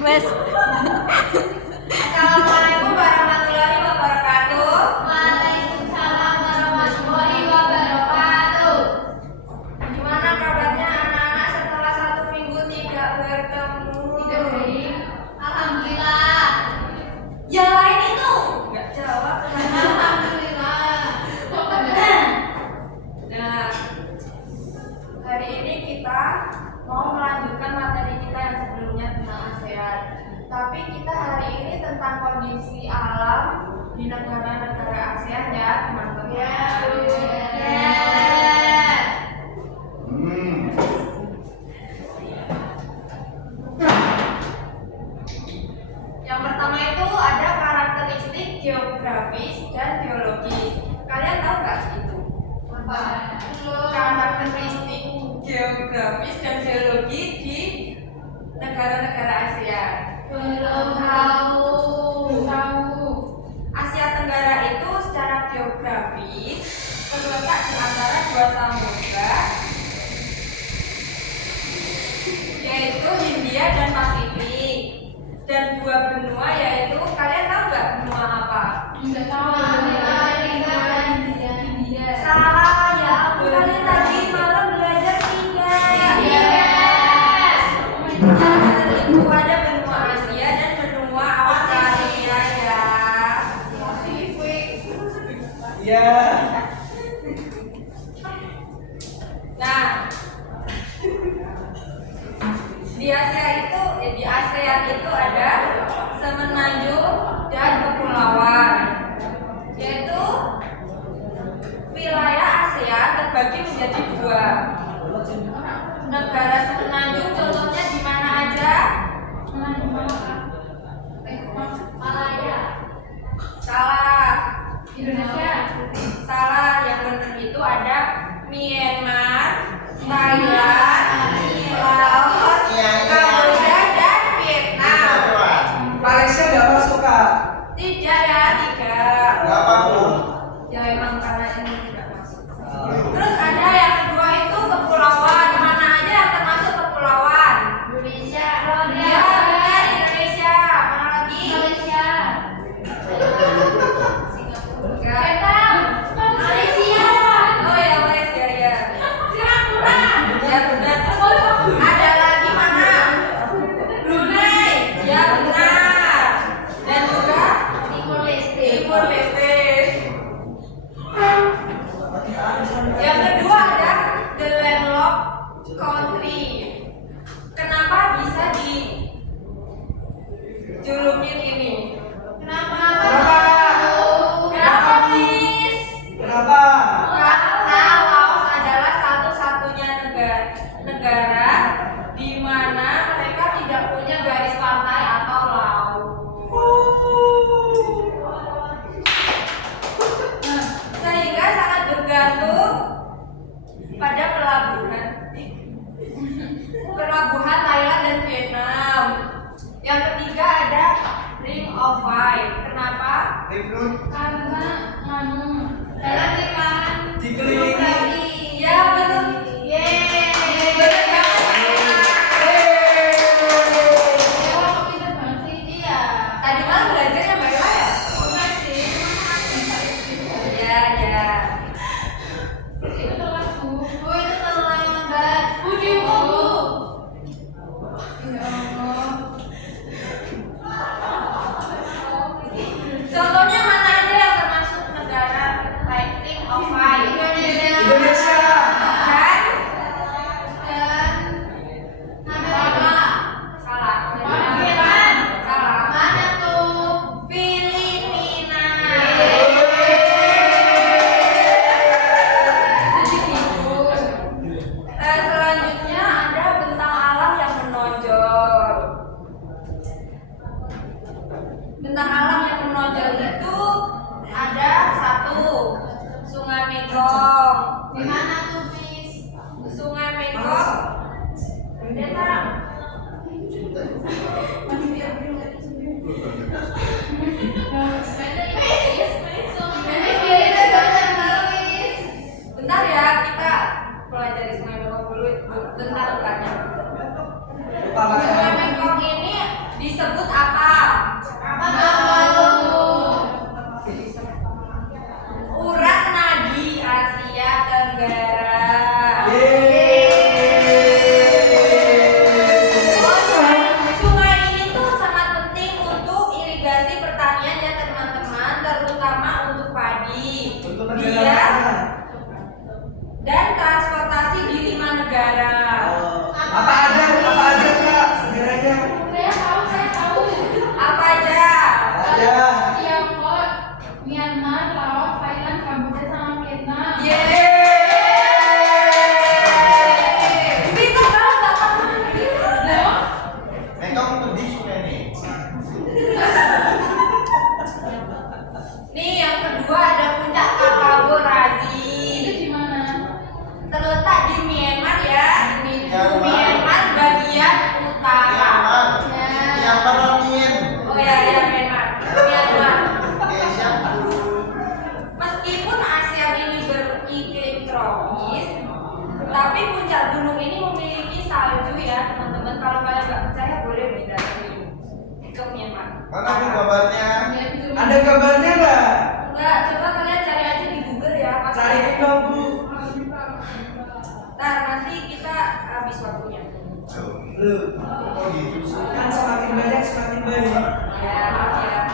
Mas. Assalamualaikum warahmatullahi wabarakatuh. Waalaikumsalam warahmatullahi wabarakatuh. Gimana kabarnya anak-anak setelah 1 minggu tidak bertemu? Alhamdulillah. Yang lain itu nggak jawab. Alhamdulillah. Nah, hari ini kita mau melanjutkan materi kita yang sebelumnya tentang ASEAN. Tapi kita hari ini tentang kondisi alam di negara-negara ASEAN ya, teman-teman. Yang pertama itu ada karakteristik geografis dan biologis. Kalian tahu nggak itu? Karakteristik geografis dan biologi di negara-negara ASEAN. Belum tahu. Asia Tenggara itu secara geografis terletak di antara 2 samudra, yaitu Hindia dan Pasifik, dan 2 benua, yaitu kalian tahu nggak benua apa? Enggak tahu. India. Salah ya, kalian tadi malam belajar tiga. Itu ada benua Asia dan benua Australia ya. Iya. Nah, di ASEAN itu ada semenanjung dan kepulauan, yaitu wilayah ASEAN terbagi menjadi 2. Negara semenanjung contohnya di mana aja? Malaya. Salah. Indonesia. Salah, yang benar itu ada Myanmar, Thailand, Laos, Kamboja, dan Vietnam. Malaysia nggak masuk kak. Tidak ya, 3. Berapa pun? Ya memang karena ini tidak masuk. Terus ada yang kedua itu kepulauan. Di mana aja yang termasuk kepulauan? Indonesia. Ya, benar, Indonesia. Mana lagi? Malaysia. Enggak. Vietnam. Malaysia. Oh ya, Malaysia ya. Singapura. Ya benar. Terus ada lagi mana? Brunei. Ya benar. Dan juga Timur Leste. Timur Leste. Yang kedua ada the landlocked country. Kenapa bisa dijulukin ini? Kenapa? Kenapa, Miss? Kenapa? Karena Laos adalah satu-satunya negara di mana mereka tidak punya garis pantai atau laut. Sehingga sangat bergantung pada pelabuhan Thailand dan Vietnam. Yang ketiga ada Ring of Fire. Kenapa? Karena dalam lingkaran Dikelilingi. Ya betul. Betul banget. Iya. Tadi malam belajarnya Mbak Ella ya? Iya, ya. Itu terlambat. Oh, itu terlambat. Ya Allah. Contohnya mana aja yang termasuk negara like Ring disebut apa? Apa kamu? Urat nadi Asia Tenggara. Oh, sungai ini tuh sangat penting untuk irigasi pertanian ya teman-teman, terutama untuk padi. Untuk Dia negara. dan transportasi di 5 negara. Apa aja kak? Negaranya. Saya tahu. Apa aja? Aja. Tiongkok, Myanmar, Laos, Thailand, Kamboja, sama Vietnam. Yeay. Pintar banget Kak kamu. Loh, Kamu pedih sungai nih. Nih yang kedua ada puncak Kakabo Razi. itu di mana? Terletak di Myanmar ya. Myanmar. Myanmar bagian utara. Myanmar Myanmar. Oh ya Myanmar. Myanmar. Oke, siap dulu. Meskipun ASEAN ini beriklim tropis, tapi puncak gunung ini memiliki salju ya teman-teman. Kalau kalian nggak percaya boleh didatengin ke Myanmar. Mana nih gambarnya? Ada gambarnya nggak? Enggak, coba kalian cari aja di Google ya. Pas Cari dong bu. Ntar nanti kita habis waktunya. Lu Oh gitu sih. kan semakin banyak semakin baik. Ya.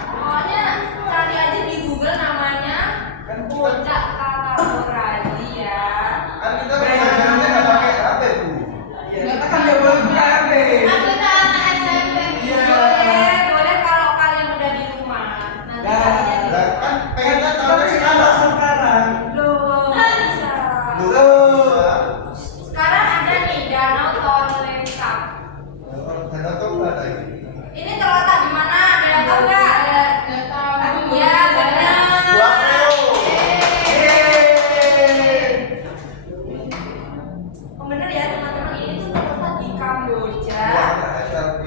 Pokoknya cari aja di Google namanya Puncak Kakabo Razi ya. Kan kita belajarnya nggak pakai HP bu. Iya, kita kan nggak boleh buka HP. Aku tak anak SMP. Iya. Boleh kalau kalian udah di rumah. Nanti Nah. carinya di Lah kan pengennya Kita tahu bisa sekarang. sekarang. Loh, bisa. Loh. Sekarang ada nih Danau Tonle Sap. Dan tahu nggak lagi? Ini terletak di mana? Ada yang tahu nggak? Nggak tahu. Ya, benar. Borneo. Oh, bener ya teman-teman, ini tuh terletak di Kamboja. Wah, SLP.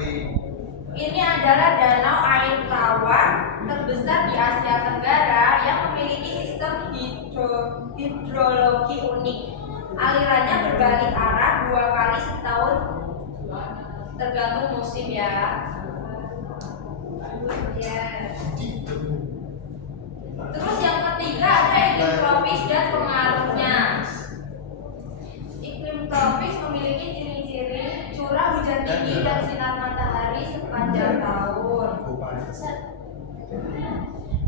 Ini adalah danau air tawar terbesar di Asia Tenggara yang memiliki sistem hidrologi unik. Alirannya berbalik arah 2 kali setahun tergantung musim ya. Terus yang ketiga ada iklim tropis dan pengaruhnya. Iklim tropis memiliki ciri-ciri curah hujan tinggi dan sinar matahari sepanjang tahun.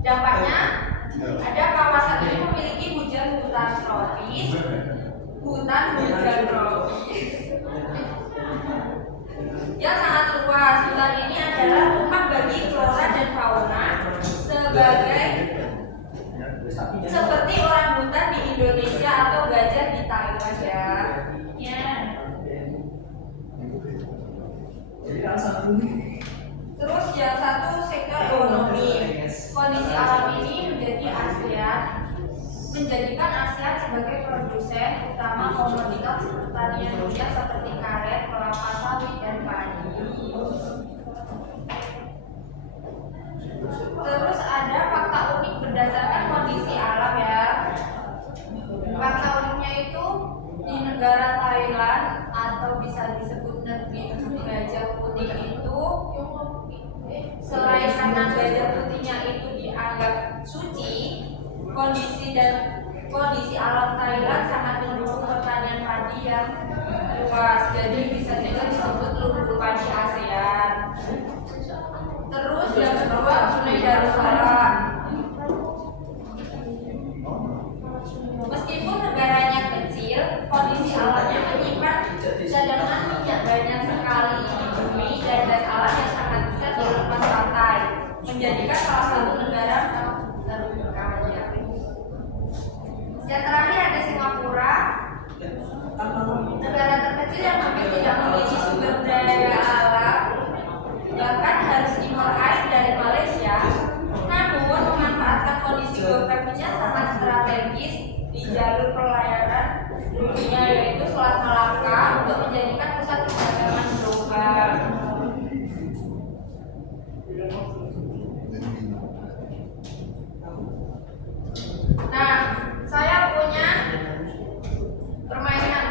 Dampaknya ada kawasan ini memiliki hutan tropis, hujan tropis yang sangat luas. Hutan ini adalah rumah bagi flora dan fauna seperti orangutan di Indonesia atau gajah di Thailand ya. Jadi langsung. Terus yang satu sektor ekonomi. Kondisi alam ini menjadikan ASEAN sebagai produsen utama komoditas pertanian dunia seperti karet, kelapa sawit, dan padi. Terus ada fakta unik berdasarkan kondisi alam ya. Fakta uniknya itu di negara Thailand atau bisa disebut negeri gajah putih itu, selain karena gajah putihnya itu dianggap suci, kondisi alam Thailand sangat mendukung pertanian padi yang luas. Jadi bisa juga disebut lumbung padi ASEAN. Terus yang kedua Sungai Darussalam. Meskipun negaranya kecil, kondisi alamnya menyimpan cadangan minyak banyak sekali di bumi dan gas alam yang sangat besar di lepas pantai, menjadikan salah satu negara terkaya. Yang terakhir ada Singapura, negara terkecil yang hampir tidak memiliki sumber daya alam, bahkan harus impor air dari Malaysia. Namun memanfaatkan kondisi geografisnya sangat strategis di jalur pelayaran dunia, yaitu Selat Malaka, untuk menjadikan pusat perdagangan global. Nah, saya punya permainan.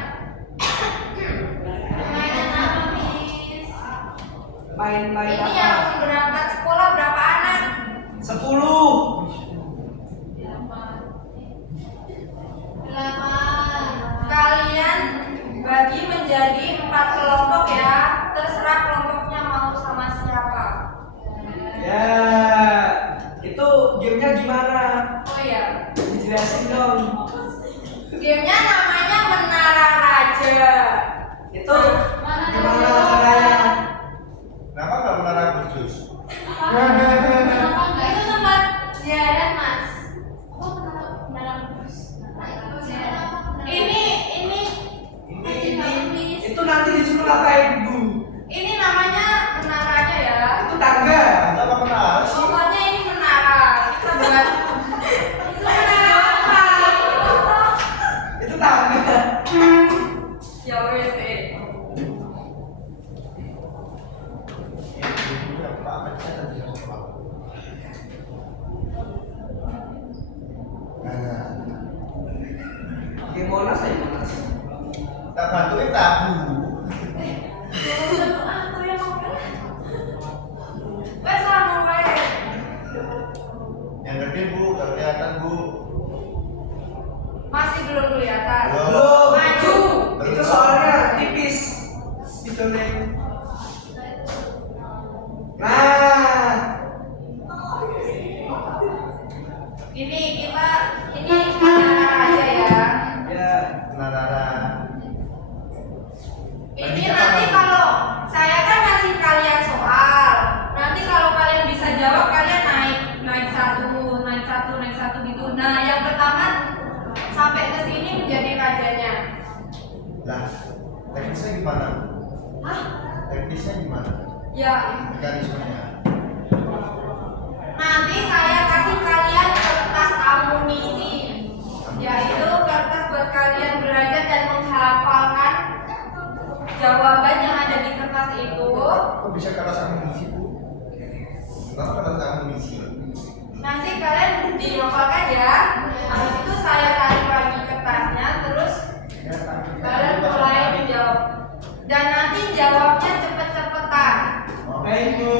Permainan apa, Miss? Main-main Ini apa? yang langsung berangkat sekolah berapa anak? 10. 8. Kalian bagi menjadi 4 kelompok ya. Terserah kelompoknya mau sama siapa. Ya, itu gamenya gimana? Oh ya, Dijelasin dong. gamenya namanya Menara Raja. Itu Mana gimana ada caranya? Kenapa nggak menara Agustus? Kenapa enggak? Itu tempat ziarah mas. Oh, kenapa terus? Ini Itu nanti disuruh ngapain, Bu? ini namanya menaranya ya. Itu tangga. Kenapa menara sih? Pokoknya ini menara. Kita buat itu menara apa? Itu tangga. Ya wes eh. Nah, Game Monas aja Monas. tak bantuin tabu. Aku yang mau wes sama wes. Yang gede bu, nggak kelihatan bu. Masih belum kelihatan. Belum. Maju. Itu soalnya tipis. Itu nih. Nah, Ini menara aja ya. ya. Menara. Ini nanti kalau saya kan ngasih kalian soal, nanti kalau kalian bisa jawab kalian naik satu gitu. Nah yang pertama sampai ke sini menjadi rajanya. Lah, teknisnya gimana? Hah? Teknisnya gimana? Ya Mekanismenya? nanti saya kasih kalian kertas amunisi, yaitu kertas buat kalian belajar dan menghafalkan jawaban yang ada di kertas itu. Kok bisa kertas amunisi bu? Kenapa kertas amunisi? Nanti kalian dihafalkan ya. Habis itu saya tarik lagi kertasnya, terus kalian mulai menjawab. Dan nanti jawabnya cepet-cepetan. Baik, Bu.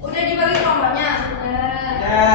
Udah dibagi kelompoknya? Ya.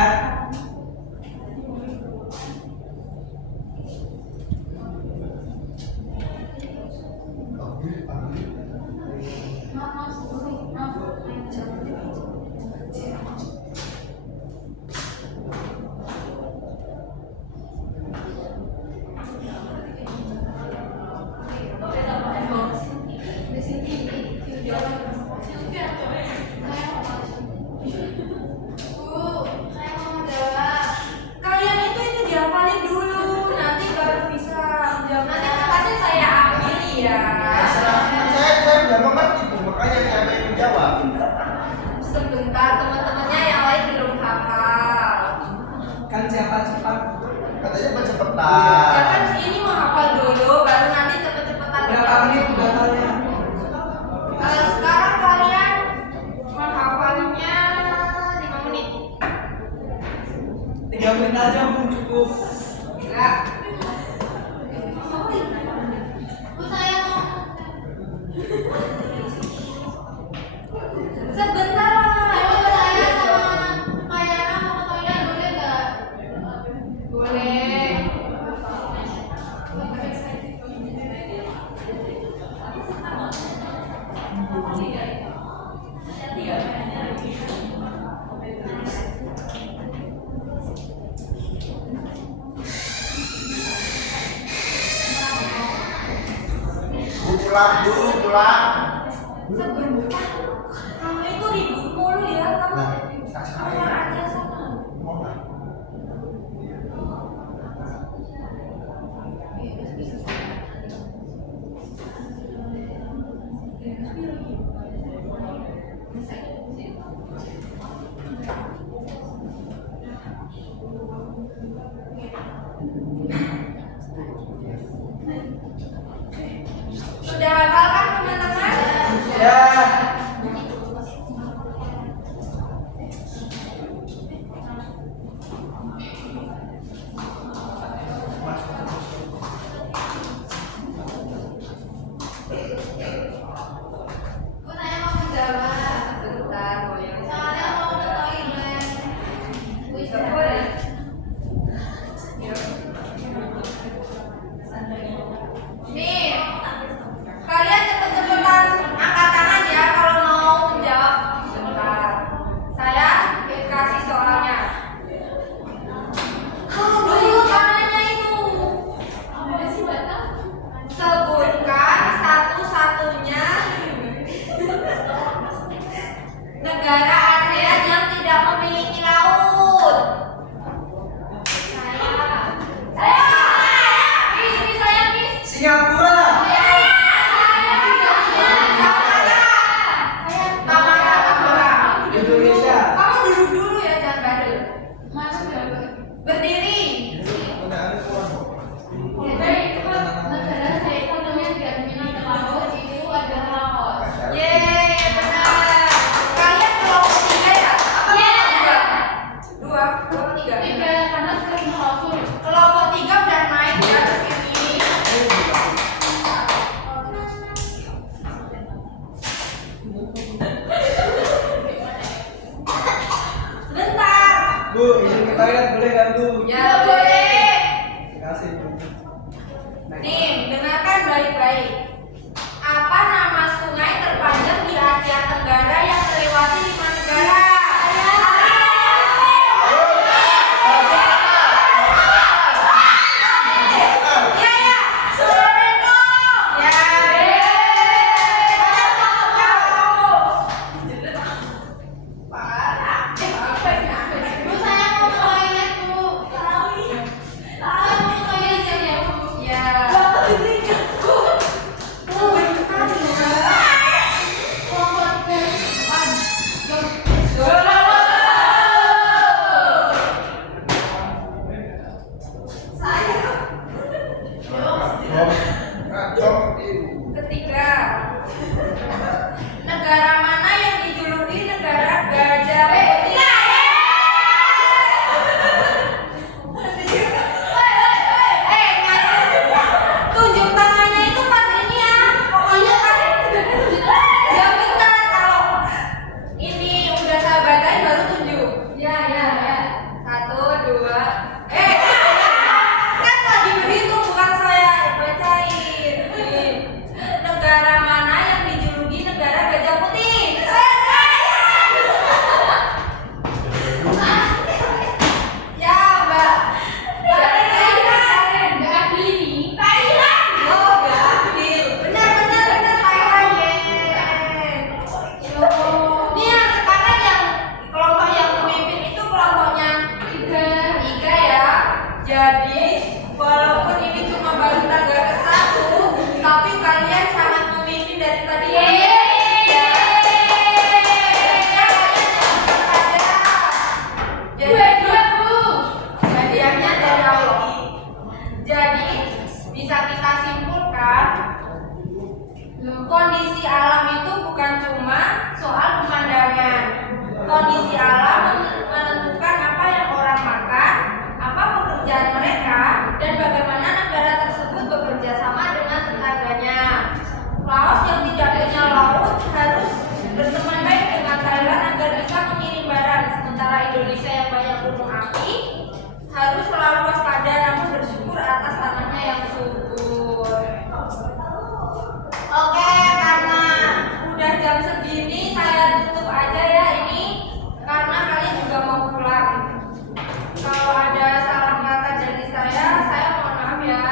Kalian itu dihafalin dulu, nanti baru bisa jawab. Nanti kertasnya saya ambil ya. Saya udah mengerti bu, makanya saya ingin jawab. Sebentar, teman-temannya yang lain belum hafal. Kan siapa cepat? Katanya Ya percepatan. kan ini menghafal dulu, baru nanti cepet-cepetan. Berapa menit datanya? Sekarang kalian menghafalnya 5 menit. 3 menit aja, Bu, cukup. Enggak. Sebentar lah. Boleh. Bu pulang bu, pulang. Sebentar. Kamu itu ribut mulu ya, kamu. Nah, Keluar aja sana. mau nggak? Sudah hafal kan teman-teman? izin ke toilet boleh gak Bu? Ya boleh. Terima kasih Bu. Nih, dengarkan baik-baik. Apa nama sungai terpanjang di Asia Tenggara yang melewati 5 negara? Ya, ya. Sore dong. Ya. Parah. Apa ini? Bu, saya mau ke toilet, Bu. Saya mau ke toilet ya, Bu. Ya. Kelompok depan. Ketiga, negara mana yang dijuluki negara gajah putih? Tunjuk tangannya itu pas ini ya, pokoknya pas ya bentar, kalau ini udah saya bacain baru tunjuk. Ya, ya, ya. 1, 2, kan lagi berhitung bukan saya bacain. Nih, negara mana yang dijuluki negara gajah putih? Ya, Mbak. Thailand. Nggak adil ini. Thailand. Oh, nggak adil. Benar, Thailand. Nih yang sekarang yang kelompok yang memimpin itu kelompoknya tiga ya. Jadi walaupun ini cuma baru tanggal ke-1, tapi kalian sangat memimpin dari tadi. Dua, Bu. Hadiahnya dari Allah. Jadi bisa kita simpulkan kondisi alam itu bukan cuma soal pemandangan. Kondisi alam menentukan apa yang orang makan, apa pekerjaan mereka, dan bagaimana negara tersebut bekerja sama dengan tetangganya. Laos yang tidak punya laut harus berteman baik dengan Thailand agar bisa mengirim barang, sementara Indonesia yang banyak gunung api harus selalu waspada namun bersyukur atas tanahnya yang subur. Oke, karena udah jam segini saya tutup aja ya ini, karena kalian juga mau pulang. Kalau ada salah kata dari saya mohon maaf ya.